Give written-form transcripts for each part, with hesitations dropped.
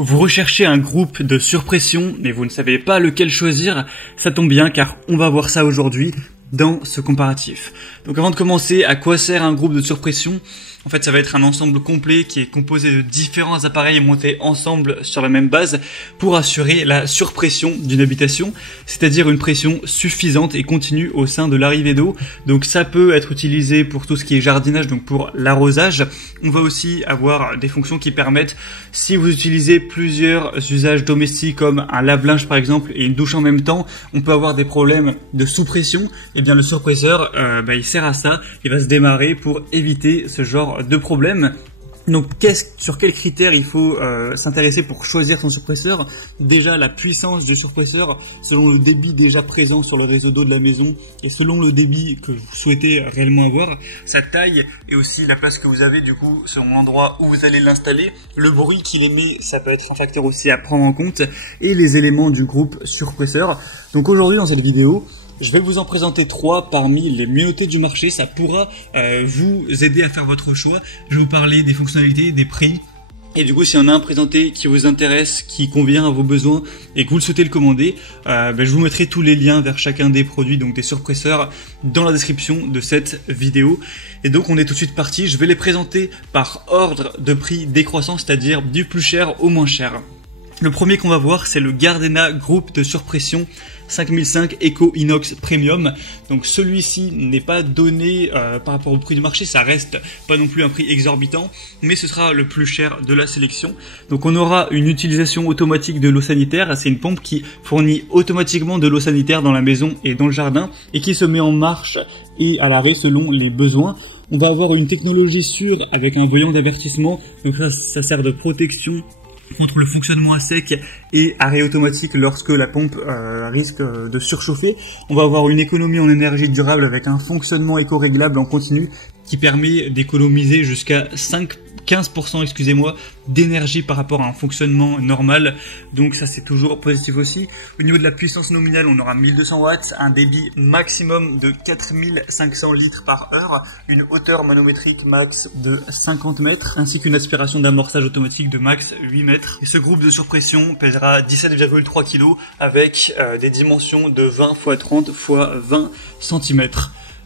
Vous recherchez un groupe de surpression, mais vous ne savez pas lequel choisir. Ça tombe bien car on va voir ça aujourd'hui dans ce comparatif. Donc avant de commencer, à quoi sert un groupe de surpression ? En fait, ça va être un ensemble complet qui est composé de différents appareils montés ensemble sur la même base pour assurer la surpression d'une habitation, c'est-à-dire une pression suffisante et continue au sein de l'arrivée d'eau. Donc ça peut être utilisé pour tout ce qui est jardinage, donc pour l'arrosage. On va aussi avoir des fonctions qui permettent, si vous utilisez plusieurs usages domestiques comme un lave-linge par exemple et une douche en même temps, on peut avoir des problèmes de sous-pression. Et bien le surpresseur, il sert à ça, il va se démarrer pour éviter ce genre de problème. Donc sur quels critères il faut s'intéresser pour choisir son surpresseur ? Déjà la puissance du surpresseur selon le débit déjà présent sur le réseau d'eau de la maison et selon le débit que vous souhaitez réellement avoir, sa taille et aussi la place que vous avez du coup selon l'endroit où vous allez l'installer, le bruit qu'il émet, ça peut être un facteur aussi à prendre en compte, et les éléments du groupe surpresseur. Donc aujourd'hui dans cette vidéo, je vais vous en présenter 3 parmi les mieux notés du marché. Ça pourra vous aider à faire votre choix. Je vais vous parler des fonctionnalités, des prix. Et du coup, s'il y en a un présenté qui vous intéresse, qui convient à vos besoins et que vous le souhaitez le commander, je vous mettrai tous les liens vers chacun des produits, donc des surpresseurs, dans la description de cette vidéo. Et donc, on est tout de suite parti. Je vais les présenter par ordre de prix décroissant, c'est-à-dire du plus cher au moins cher. Le premier qu'on va voir, c'est le Gardena groupe de surpression 5005 Eco Inox Premium. Donc celui-ci n'est pas donné par rapport au prix du marché, ça reste pas non plus un prix exorbitant, mais ce sera le plus cher de la sélection. Donc on aura une utilisation automatique de l'eau sanitaire, c'est une pompe qui fournit automatiquement de l'eau sanitaire dans la maison et dans le jardin et qui se met en marche et à l'arrêt selon les besoins. On va avoir une technologie sûre avec un voyant d'avertissement, donc ça sert de protection contre le fonctionnement à sec et arrêt automatique lorsque la pompe risque de surchauffer. On va avoir une économie en énergie durable avec un fonctionnement éco-réglable en continu qui permet d'économiser jusqu'à 15% d'énergie par rapport à un fonctionnement normal. Donc ça c'est toujours positif aussi. Au niveau de la puissance nominale, on aura 1200 watts, un débit maximum de 4500 litres par heure, une hauteur manométrique max de 50 mètres, ainsi qu'une aspiration d'amorçage automatique de max 8 mètres. Et ce groupe de surpression pèsera 17,3 kg avec des dimensions de 20 x 30 x 20 cm.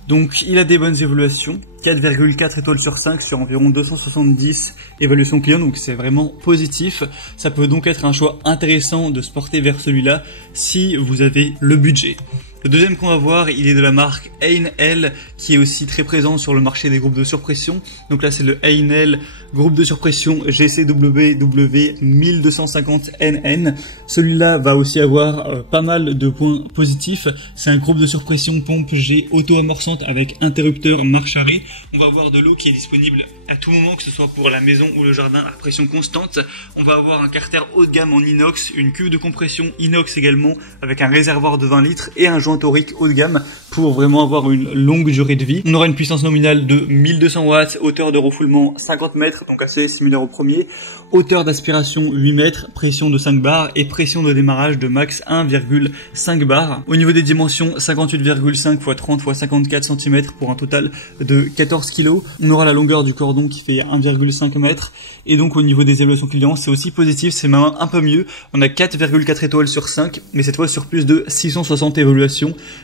Donc il a des bonnes évaluations, 4,4 étoiles sur 5 sur environ 270 évaluations clients, donc c'est vraiment positif. Ça peut donc être un choix intéressant de se porter vers celui-là si vous avez le budget. Le deuxième qu'on va voir, il est de la marque Einel, qui est aussi très présent sur le marché des groupes de surpression. Donc là, c'est le Einel groupe de surpression GCWW 1250NN. Celui-là va aussi avoir pas mal de points positifs. C'est un groupe de surpression pompe G auto-amorçante avec interrupteur marche-arrêt. On va avoir de l'eau qui est disponible à tout moment, que ce soit pour la maison ou le jardin à pression constante. On va avoir un carter haut de gamme en inox, une cuve de compression inox également, avec un réservoir de 20 litres et un joint torique haut de gamme pour vraiment avoir une longue durée de vie. On aura une puissance nominale de 1200 watts, hauteur de refoulement 50 mètres, donc assez similaire au premier, hauteur d'aspiration 8 mètres, pression de 5 bars et pression de démarrage de max 1,5 bar. Au niveau des dimensions, 58,5 x 30 x 54 cm pour un total de 14 kg. On aura la longueur du cordon qui fait 1,5 mètre. Et donc au niveau des évaluations clients, c'est aussi positif, c'est même un peu mieux. On a 4,4 étoiles sur 5, mais cette fois sur plus de 660 évaluations.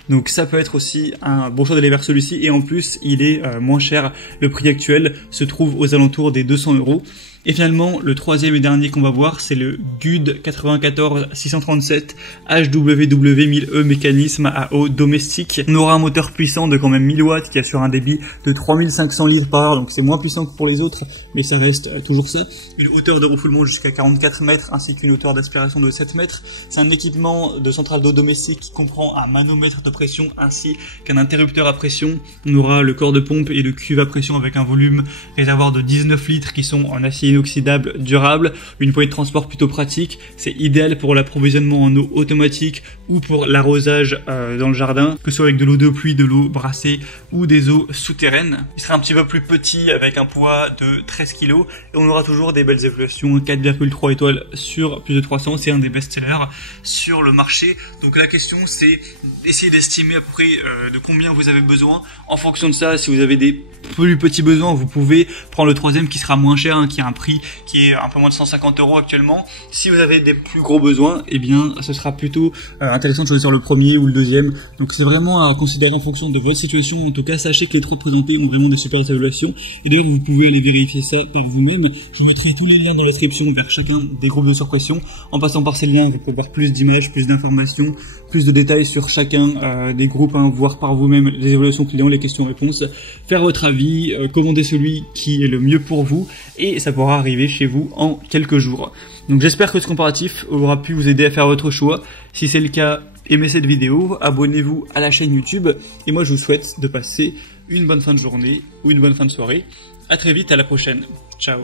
Donc ça peut être aussi un bon choix d'aller vers celui-ci. Et en plus, il est moins cher. Le prix actuel se trouve aux alentours des 200 €. Et finalement, le troisième et dernier qu'on va voir, c'est le GUD 94637 HWW 1000E mécanisme à eau domestique. On aura un moteur puissant de quand même 1000 watts qui assure un débit de 3500 litres par heure, donc c'est moins puissant que pour les autres, mais ça reste toujours ça. Une hauteur de refoulement jusqu'à 44 mètres ainsi qu'une hauteur d'aspiration de 7 mètres. C'est un équipement de centrale d'eau domestique qui comprend un manomètre de pression ainsi qu'un interrupteur à pression. On aura le corps de pompe et le cuve à pression avec un volume réservoir de 19 litres qui sont en acier inoxydable durable, une poignée de transport plutôt pratique. C'est idéal pour l'approvisionnement en eau automatique ou pour l'arrosage dans le jardin, que ce soit avec de l'eau de pluie, de l'eau brassée ou des eaux souterraines. Il sera un petit peu plus petit avec un poids de 13 kg et on aura toujours des belles évaluations, 4,3 étoiles sur plus de 300, c'est un des best-sellers sur le marché. Donc la question c'est d'essayer d'estimer à peu près de combien vous avez besoin. En fonction de ça, si vous avez des plus petits besoins, vous pouvez prendre le troisième qui sera moins cher, qui a un prix prix qui est un peu moins de 150 € actuellement. Si vous avez des plus gros besoins, eh bien ce sera plutôt intéressant de choisir le premier ou le deuxième. Donc c'est vraiment à considérer en fonction de votre situation. En tout cas, sachez que les 3 présentés ont vraiment des super évaluations. Et d'ailleurs, vous pouvez aller vérifier ça par vous-même. Je mettrai tous les liens dans la description vers chacun des groupes de surpression. En passant par ces liens, vous pouvez voir plus d'images, plus d'informations, plus de détails sur chacun des groupes, voir par vous-même les évaluations clients, les questions-réponses, faire votre avis, commander celui qui est le mieux pour vous, et ça pourra arriver chez vous en quelques jours. Donc j'espère que ce comparatif aura pu vous aider à faire votre choix. Si c'est le cas, aimez cette vidéo, abonnez-vous à la chaîne YouTube, et moi je vous souhaite de passer une bonne fin de journée ou une bonne fin de soirée. À très vite, à la prochaine. Ciao.